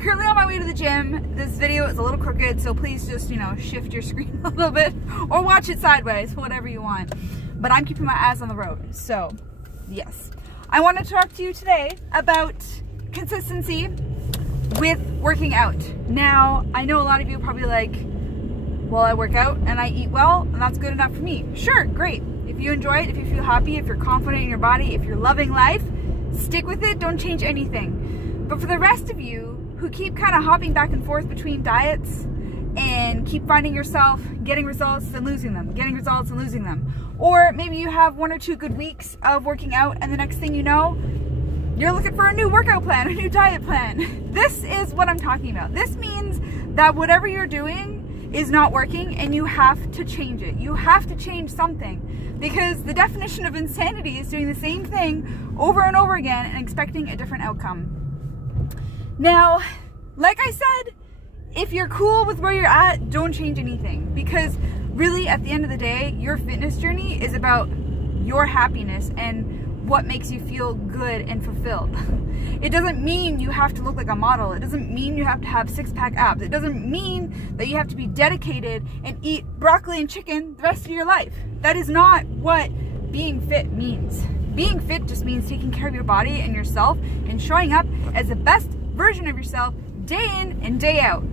currently on my way to the gym. This video is a little crooked, so please just, shift your screen a little bit or watch it sideways, whatever you want. But I'm keeping my eyes on the road. So, yes. I want to talk to you today about consistency with working out. Now, I know a lot of you are probably like, well, I work out and I eat well, and that's good enough for me. Sure, great. If you enjoy it, if you feel happy, if you're confident in your body, if you're loving life, stick with it, don't change anything. But for the rest of you who keep kind of hopping back and forth between diets and keep finding yourself getting results and losing them, getting results and losing them, or maybe you have 1 or 2 good weeks of working out and the next thing you know, you're looking for a new workout plan, a new diet plan. This is what I'm talking about. This means that whatever you're doing is not working and you have to change it. You have to change something, because the definition of insanity is doing the same thing over and over again and expecting a different outcome. Now, like I said, if you're cool with where you're at, don't change anything, because really at the end of the day, your fitness journey is about your happiness and what makes you feel good and fulfilled. It doesn't mean you have to look like a model. It doesn't mean you have to have 6-pack abs. It doesn't mean that you have to be dedicated and eat broccoli and chicken the rest of your life. That is not what being fit means. Being fit just means taking care of your body and yourself and showing up as the best version of yourself day in and day out.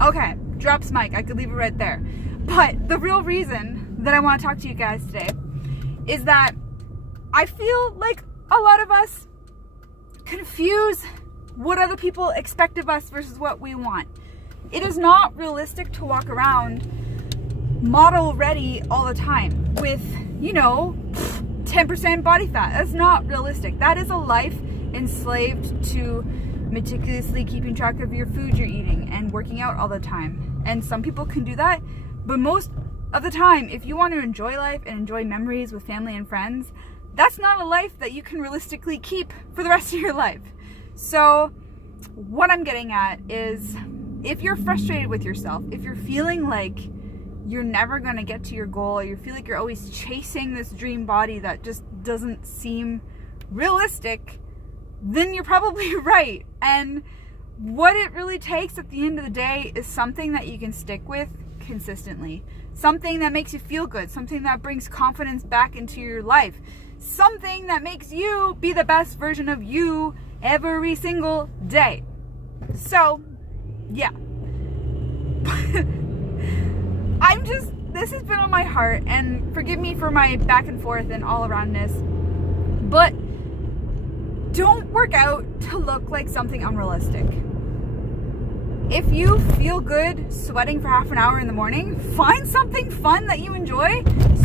Okay, drops mic. I could leave it right there. But the real reason that I want to talk to you guys today is that I feel like a lot of us confuse what other people expect of us versus what we want. It is not realistic to walk around model ready all the time with, 10% body fat. That's not realistic. That is a life enslaved to meticulously keeping track of your food you're eating and working out all the time. And some people can do that, but most of the time, if you want to enjoy life and enjoy memories with family and friends, that's not a life that you can realistically keep for the rest of your life. So what I'm getting at is, if you're frustrated with yourself, if you're feeling like you're never going to get to your goal, or you feel like you're always chasing this dream body that just doesn't seem realistic, then you're probably right. And what it really takes at the end of the day is something that you can stick with consistently. Something that makes you feel good. Something that brings confidence back into your life. Something that makes you be the best version of you every single day. So, yeah. This has been on my heart, and forgive me for my back and forth and all aroundness, but don't work out to look like something unrealistic. If you feel good sweating for half an hour in the morning, find something fun that you enjoy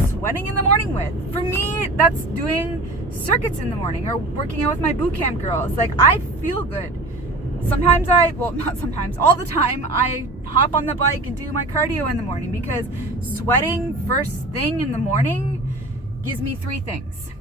sweating in the morning with. For me, that's doing circuits in the morning or working out with my boot camp girls. Like, I feel good. Sometimes not sometimes, all the time, I hop on the bike and do my cardio in the morning, because sweating first thing in the morning gives me 3 things.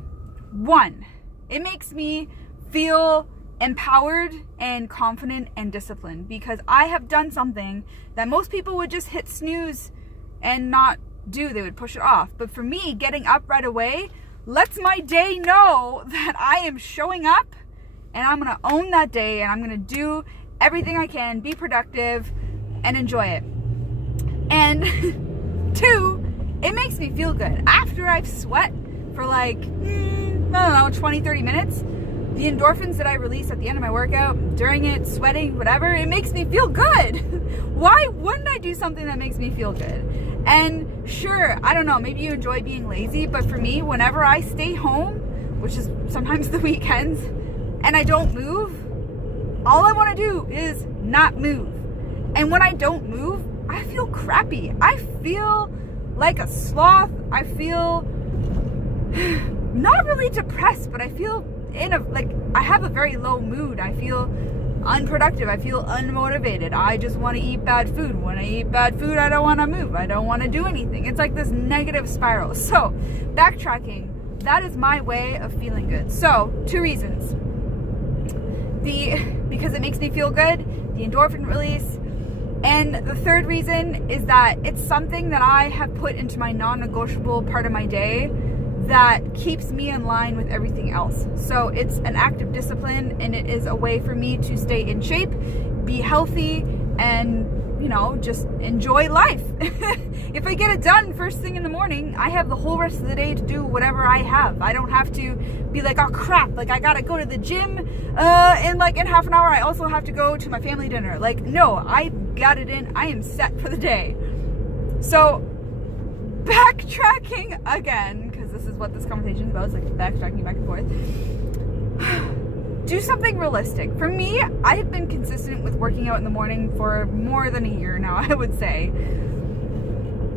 1, it makes me feel empowered and confident and disciplined, because I have done something that most people would just hit snooze and not do. They would push it off. But for me, getting up right away lets my day know that I am showing up and I'm going to own that day, and I'm going to do everything I can, be productive, and enjoy it. And 2, it makes me feel good. After I've sweat for 20, 30 minutes, the endorphins that I release at the end of my workout, during it, sweating, whatever, it makes me feel good. Why wouldn't I do something that makes me feel good? And sure, I don't know, maybe you enjoy being lazy, but for me, whenever I stay home, which is sometimes the weekends, and I don't move, all I want to do is not move. And when I don't move, I feel crappy. I feel like a sloth. I feel not really depressed, but I feel I have a very low mood. I feel unproductive. I feel unmotivated. I just want to eat bad food. When I eat bad food, I don't want to move. I don't want to do anything. It's like this negative spiral. So, backtracking, that is my way of feeling good. So, 2 reasons. Because it makes me feel good, the endorphin release, and the 3rd reason is that it's something that I have put into my non-negotiable part of my day that keeps me in line with everything else. So it's an act of discipline, and it is a way for me to stay in shape be healthy and, you know, just enjoy life. If I get it done first thing in the morning, I have the whole rest of the day to do whatever I have. I don't have to be like, oh crap, like I gotta go to the gym in half an hour. I also have to go to my family dinner. Like, no, I got it in. I am set for the day. So backtracking again, because this is what this conversation is about. It's like backtracking back and forth. Do something realistic. For me, I have been consistent with working out in the morning for more than a year now, I would say.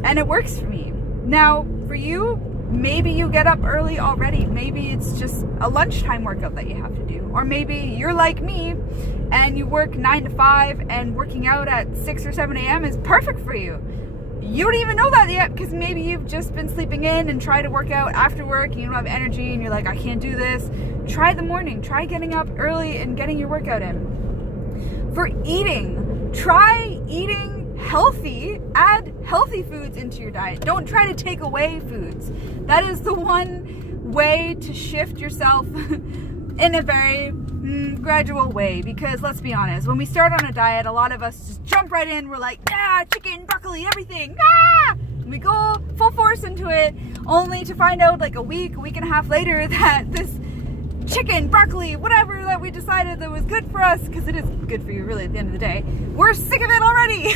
And it works for me. Now, for you, maybe you get up early already. Maybe it's just a lunchtime workout that you have to do. Or maybe you're like me and you work 9 to 5 and working out at 6 or 7 a.m. is perfect for you. You don't even know that yet because maybe you've just been sleeping in and try to work out after work and you don't have energy and you're like, I can't do this. Try the morning. Try getting up early and getting your workout in. For eating, try eating healthy. Add healthy foods into your diet. Don't try to take away foods. That is the one way to shift yourself in a very gradual way, because let's be honest, when we start on a diet, a lot of us just jump right in. We're like, chicken, broccoli, everything, and we go full force into it, only to find out like a week and a half later that this chicken, broccoli, whatever that we decided that was good for us, because it is good for you really at the end of the day, we're sick of it already.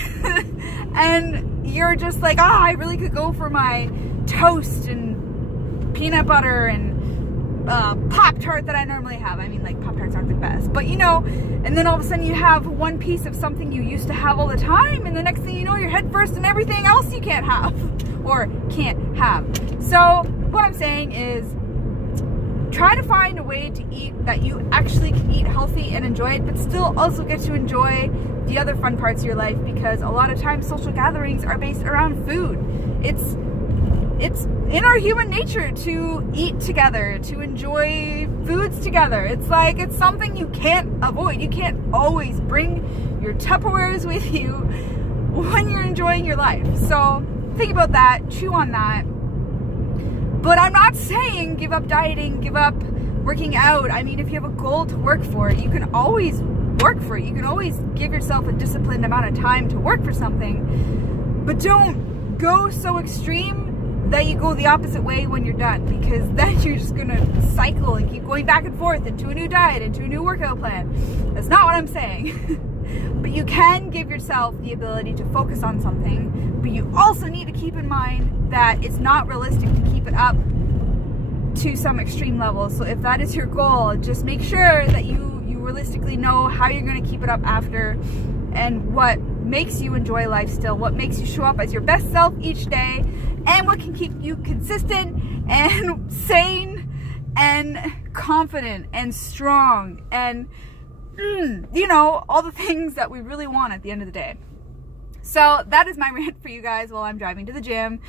And you're just like, I really could go for my toast and peanut butter and Pop-Tart that I normally have. I mean, like, Pop-Tarts aren't the best, but you know, and then all of a sudden you have one piece of something you used to have all the time, and the next thing you know, you're head first in everything else you can't have or can't have. So what I'm saying is, try to find a way to eat that you actually can eat healthy and enjoy it, but still also get to enjoy the other fun parts of your life, because a lot of times social gatherings are based around food. It's in our human nature to eat together, to enjoy foods together. It's like, it's something you can't avoid. You can't always bring your Tupperwares with you when you're enjoying your life. So think about that, chew on that. But I'm not saying give up dieting, give up working out. I mean, if you have a goal to work for, you can always work for it. You can always give yourself a disciplined amount of time to work for something. But don't go so extreme that you go the opposite way when you're done, because then you're just gonna cycle and keep going back and forth into a new diet, into a new workout plan. That's not what I'm saying. But you can give yourself the ability to focus on something, but you also need to keep in mind that it's not realistic to keep it up to some extreme level. So if that is your goal, just make sure that you realistically know how you're gonna keep it up after, and what makes you enjoy life still, what makes you show up as your best self each day, and what can keep you consistent and sane and confident and strong and, you know, all the things that we really want at the end of the day. So that is my rant for you guys while I'm driving to the gym.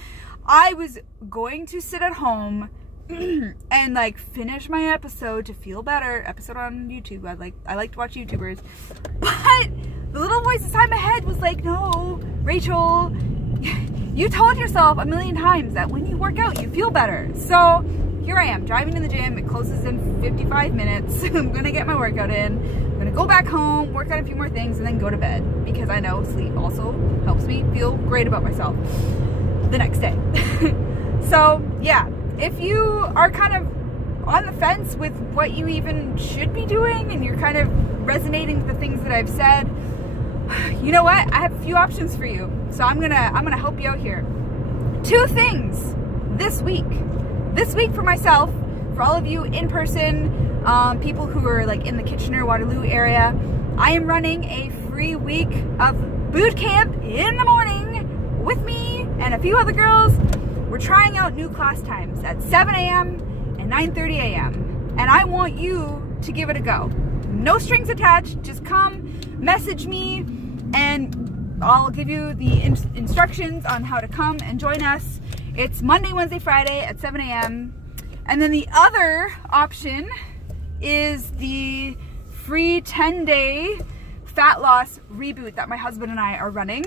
I was going to sit at home and like finish my episode to feel better. Episode on YouTube. I like to watch YouTubers. But the little voice inside my head was like, no, Rachel, you told yourself a million times that when you work out, you feel better. So here I am driving to the gym. It closes in 55 minutes. I'm going to get my workout in. I'm going to go back home, work out a few more things, and then go to bed, because I know sleep also helps me feel great about myself the next day. So yeah, if you are kind of on the fence with what you even should be doing, and you're kind of resonating with the things that I've said, you know what? I have a few options for you. So I'm gonna help you out here. 2 things this week. This week for myself, for all of you in person, people who are like in the Kitchener-Waterloo area, I am running a free week of boot camp in the morning with me and a few other girls. We're trying out new class times at 7 a.m. and 9:30 a.m. And I want you to give it a go. No strings attached. Just come, message me, and I'll give you the instructions on how to come and join us. It's Monday, Wednesday, Friday at 7 a.m. And then the other option is the free 10-day fat loss reboot that my husband and I are running.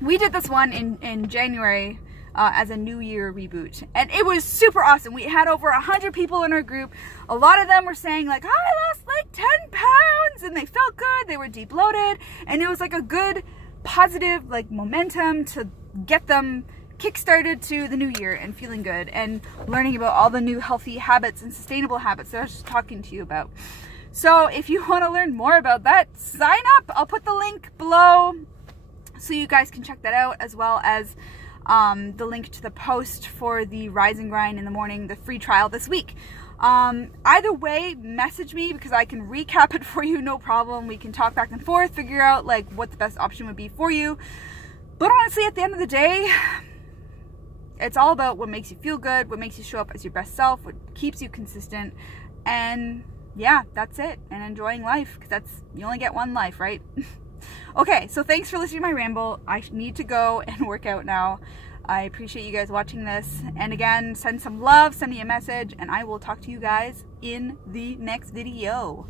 We did this one in January as a New Year reboot. And it was super awesome. We had over 100 people in our group. A lot of them were saying like, I lost like 10 pounds and they felt good. They were deep bloated. And it was like a good, positive like momentum to get them kickstarted to the new year and feeling good and learning about all the new healthy habits and sustainable habits that I was just talking to you about. So if you want to learn more about that, sign up. I'll put the link below so you guys can check that out, as well as the link to the post for the Rise and Grind in the Morning, the free trial this week. Either way, message me because I can recap it for you, no problem. We can talk back and forth, figure out like what the best option would be for you. But honestly, at the end of the day, it's all about what makes you feel good, what makes you show up as your best self, what keeps you consistent, and yeah, that's it. And enjoying life, because you only get one life, right? Okay, so thanks for listening to my ramble. I need to go and work out now. I appreciate you guys watching this. And again, send some love, send me a message, and I will talk to you guys in the next video.